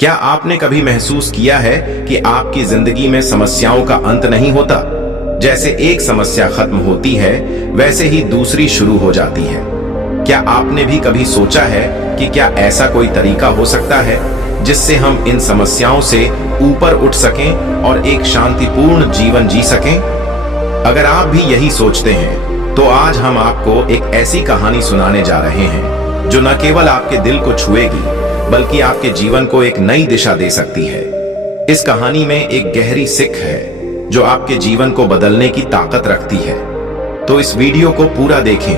क्या आपने कभी महसूस किया है कि आपकी जिंदगी में समस्याओं का अंत नहीं होता? जैसे एक समस्या खत्म होती है, वैसे ही दूसरी शुरू हो जाती है। क्या आपने भी कभी सोचा है कि क्या ऐसा कोई तरीका हो सकता है जिससे हम इन समस्याओं से ऊपर उठ सकें और एक शांतिपूर्ण जीवन जी सकें? अगर आप भी यही सोचते हैं, तो आज हम आपको एक ऐसी कहानी सुनाने जा रहे हैं जो न केवल आपके दिल को छुएगी, बल्कि आपके जीवन को एक नई दिशा दे सकती है। इस कहानी में एक गहरी सीख है जो आपके जीवन को बदलने की ताकत रखती है। तो इस वीडियो को पूरा देखें,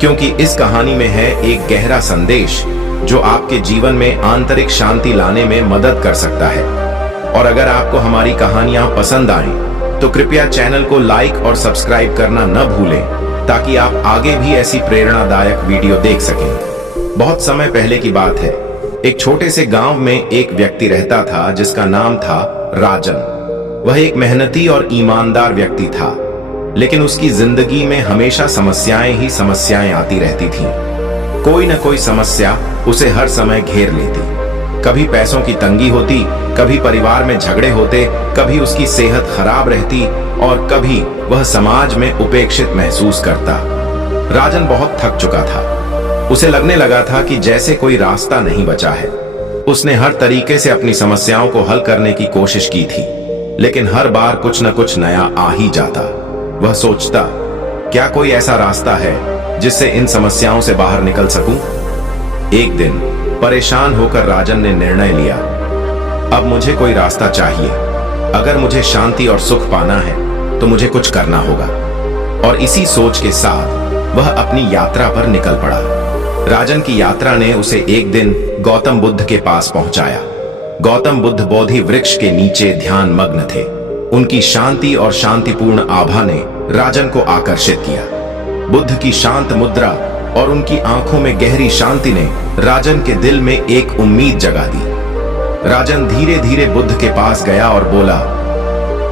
क्योंकि इस कहानी में है एक गहरा संदेश जो आपके जीवन में आंतरिक शांति लाने में मदद कर सकता है। और अगर आपको हमारी कहानियां पसंद आएं, तो कृपया चैनल को लाइक और सब्सक्राइब करना न भूलें, ताकि आप आगे भी ऐसी प्रेरणादायक वीडियो देख सकें। बहुत समय पहले की बात है। एक छोटे से गांव में एक व्यक्ति रहता था जिसका नाम था राजन। वह एक मेहनती और ईमानदार व्यक्ति था, लेकिन उसकी जिंदगी में हमेशा समस्याएं ही समस्याएं आती रहती थीं। कोई न कोई समस्या उसे हर समय घेर लेती। कभी पैसों की तंगी होती, कभी परिवार में झगड़े होते, कभी उसकी सेहत खराब रहती और कभी वह समाज में उपेक्षित महसूस करता। राजन बहुत थक चुका था। उसे लगने लगा था कि जैसे कोई रास्ता नहीं बचा है। उसने हर तरीके से अपनी समस्याओं को हल करने की कोशिश की थी, लेकिन हर बार कुछ न कुछ नया आ ही जाता। वह सोचता, क्या कोई ऐसा रास्ता है जिससे इन समस्याओं से बाहर निकल सकूं? एक दिन परेशान होकर राजन ने निर्णय लिया, अब मुझे कोई रास्ता चाहिए। अगर मुझे शांति और सुख पाना है तो मुझे कुछ करना होगा। और इसी सोच के साथ वह अपनी यात्रा पर निकल पड़ा। राजन की यात्रा ने उसे एक दिन गौतम बुद्ध के पास पहुंचाया। गौतम बुद्ध बोधि वृक्ष के नीचे ध्यान मग्न थे। उनकी शांति और शांतिपूर्ण आभा ने राजन को आकर्षित किया। बुद्ध की शांत मुद्रा और उनकी आंखों में गहरी शांति ने राजन के दिल में एक उम्मीद जगा दी। राजन धीरे धीरे बुद्ध के पास गया और बोला,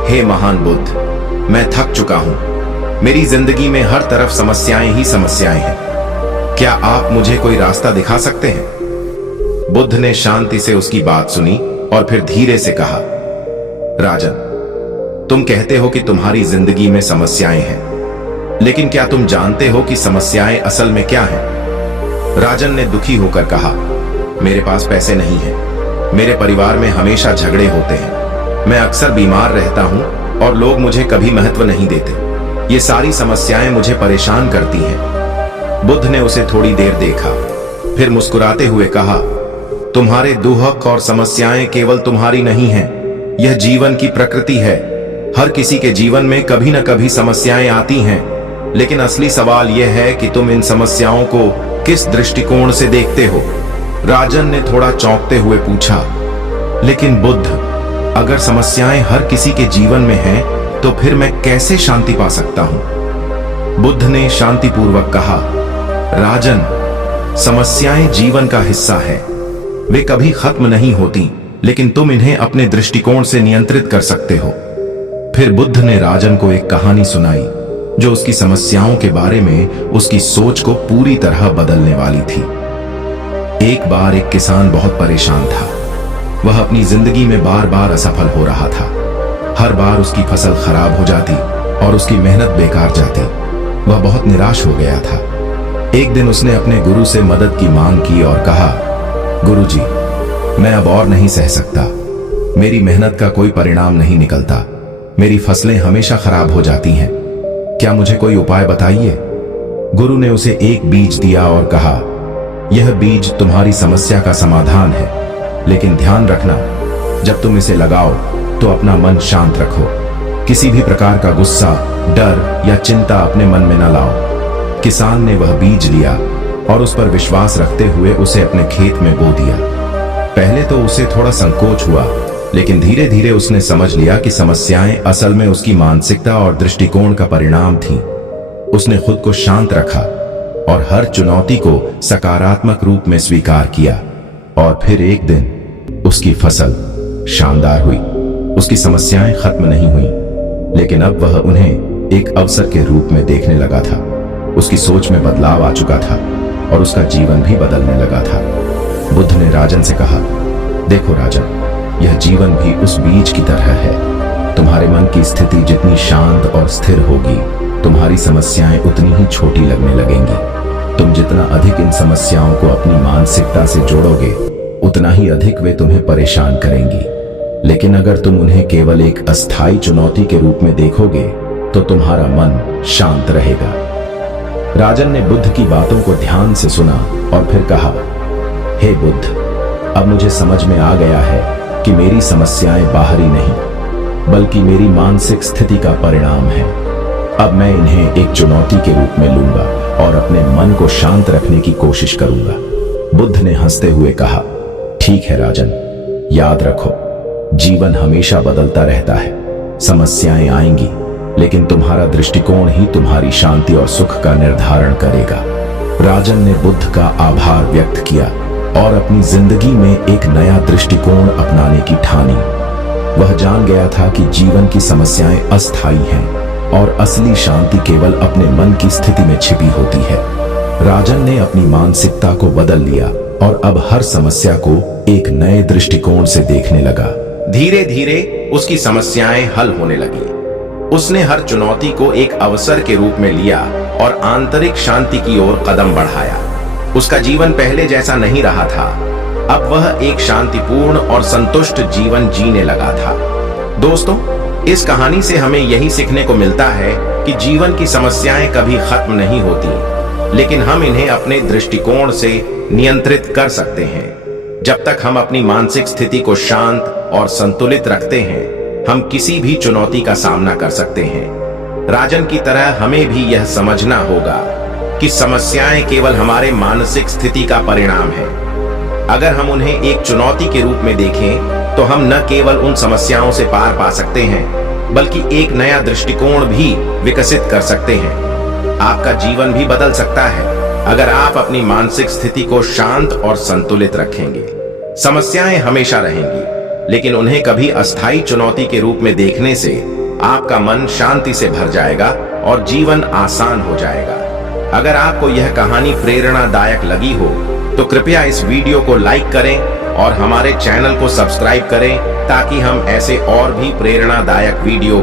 हे महान बुद्ध, मैं थक चुका हूं। मेरी जिंदगी में हर तरफ समस्याएं ही समस्याएं हैं। क्या आप मुझे कोई रास्ता दिखा सकते हैं? बुद्ध ने शांति से उसकी बात सुनी और फिर धीरे से कहा, राजन, तुम कहते हो कि तुम्हारी जिंदगी में समस्याएं हैं, लेकिन क्या तुम जानते हो कि समस्याएं असल में क्या हैं? राजन ने दुखी होकर कहा, मेरे पास पैसे नहीं हैं। मेरे परिवार में हमेशा झगड़े होते हैं। मैं अक्सर बीमार रहता हूं और लोग मुझे कभी महत्व नहीं देते। ये सारी समस्याएं मुझे परेशान करती हैं। बुद्ध ने उसे थोड़ी देर देखा, फिर मुस्कुराते हुए कहा, तुम्हारे दुख और समस्याएं केवल तुम्हारी नहीं हैं। यह जीवन की प्रकृति है। हर किसी के जीवन में कभी न कभी समस्याएं आती हैं, लेकिन असली सवाल यह है कि तुम इन समस्याओं को किस दृष्टिकोण से देखते हो। राजन ने थोड़ा चौंकते हुए पूछा, लेकिन बुद्ध, अगर समस्याएं हर किसी के जीवन में हैं, तो फिर मैं कैसे शांति पा सकता हूं? बुद्ध ने शांतिपूर्वक कहा, राजन, समस्याएं जीवन का हिस्सा है। वे कभी खत्म नहीं होती, लेकिन तुम इन्हें अपने दृष्टिकोण से नियंत्रित कर सकते हो। फिर बुद्ध ने राजन को एक कहानी सुनाई जो उसकी समस्याओं के बारे में उसकी सोच को पूरी तरह बदलने वाली थी। एक बार एक किसान बहुत परेशान था। वह अपनी जिंदगी में बार बार असफल हो रहा था। हर बार उसकी फसल खराब हो जाती और उसकी मेहनत बेकार जाती। वह बहुत निराश हो गया था। एक दिन उसने अपने गुरु से मदद की मांग की और कहा, गुरुजी, मैं अब और नहीं सह सकता। मेरी मेहनत का कोई परिणाम नहीं निकलता। मेरी फसलें हमेशा खराब हो जाती हैं। क्या मुझे कोई उपाय बताइए? गुरु ने उसे एक बीज दिया और कहा, यह बीज तुम्हारी समस्या का समाधान है, लेकिन ध्यान रखना, जब तुम इसे लगाओ तो अपना मन शांत रखो। किसी भी प्रकार का गुस्सा, डर या चिंता अपने मन में न लाओ। किसान ने वह बीज लिया और उस पर विश्वास रखते हुए उसे अपने खेत में बो दिया। पहले तो उसे थोड़ा संकोच हुआ, लेकिन धीरे धीरे उसने समझ लिया कि समस्याएं असल में उसकी मानसिकता और दृष्टिकोण का परिणाम थीं। उसने खुद को शांत रखा और हर चुनौती को सकारात्मक रूप में स्वीकार किया। और फिर एक दिन उसकी फसल शानदार हुई। उसकी समस्याएं खत्म नहीं हुई, लेकिन अब वह उन्हें एक अवसर के रूप में देखने लगा था। उसकी सोच में बदलाव आ चुका था और उसका जीवन भी बदलने लगा था। बुद्ध ने राजन से कहा, देखो राजन, यह जीवन भी उस बीज की तरह है। तुम्हारे मन की स्थिति जितनी शांत और स्थिर होगी, तुम्हारी समस्याएं उतनी ही छोटी लगने लगेंगी। तुम जितना अधिक इन समस्याओं को अपनी मानसिकता से जोड़ोगे, उतना ही अधिक वे तुम्हें परेशान करेंगी। लेकिन अगर तुम उन्हें केवल एक अस्थायी चुनौती के रूप में देखोगे, तो तुम्हारा मन शांत रहेगा। राजन ने बुद्ध की बातों को ध्यान से सुना और फिर कहा, हे बुद्ध, अब मुझे समझ में आ गया है कि मेरी समस्याएं बाहरी नहीं, बल्कि मेरी मानसिक स्थिति का परिणाम है। अब मैं इन्हें एक चुनौती के रूप में लूंगा और अपने मन को शांत रखने की कोशिश करूंगा। बुद्ध ने हंसते हुए कहा, ठीक है राजन, याद रखो, जीवन हमेशा बदलता रहता है। समस्याएं आएंगी, लेकिन तुम्हारा दृष्टिकोण ही तुम्हारी शांति और सुख का निर्धारण करेगा। राजन ने बुद्ध का आभार व्यक्त किया और अपनी जिंदगी में एक नया दृष्टिकोण अपनाने की ठानी। वह जान गया था कि जीवन की समस्याएं अस्थायी हैं और असली शांति केवल अपने मन की स्थिति में छिपी होती है। राजन ने अपनी मानसिकता को बदल लिया और अब हर समस्या को एक नए दृष्टिकोण से देखने लगा। धीरे धीरे उसकी समस्याएं हल होने लगी। उसने हर चुनौती को एक अवसर के रूप में लिया और आंतरिक शांति की ओर कदम बढ़ाया। उसका जीवन पहले जैसा नहीं रहा था। अब वह एक शांतिपूर्ण और संतुष्ट जीवन जीने लगा था। दोस्तों, इस कहानी से हमें यही सीखने को मिलता है कि जीवन की समस्याएं कभी खत्म नहीं होती, लेकिन हम इन्हें अपने दृष्टिकोण से नियंत्रित कर सकते हैं। जब तक हम अपनी मानसिक स्थिति को शांत और संतुलित रखते हैं, हम किसी भी चुनौती का सामना कर सकते हैं। राजन की तरह हमें भी यह समझना होगा कि समस्याएं केवल हमारे मानसिक स्थिति का परिणाम है। अगर हम उन्हें एक चुनौती के रूप में देखें, तो हम न केवल उन समस्याओं से पार पा सकते हैं, बल्कि एक नया दृष्टिकोण भी विकसित कर सकते हैं। आपका जीवन भी बदल सकता है अगर आप अपनी मानसिक स्थिति को शांत और संतुलित रखेंगे। समस्याएं हमेशा रहेंगी, लेकिन उन्हें कभी अस्थायी चुनौती के रूप में देखने से आपका मन शांति से भर जाएगा और जीवन आसान हो जाएगा। अगर आपको यह कहानी प्रेरणादायक लगी हो, तो कृपया इस वीडियो को लाइक करें और हमारे चैनल को सब्सक्राइब करें, ताकि हम ऐसे और भी प्रेरणादायक वीडियो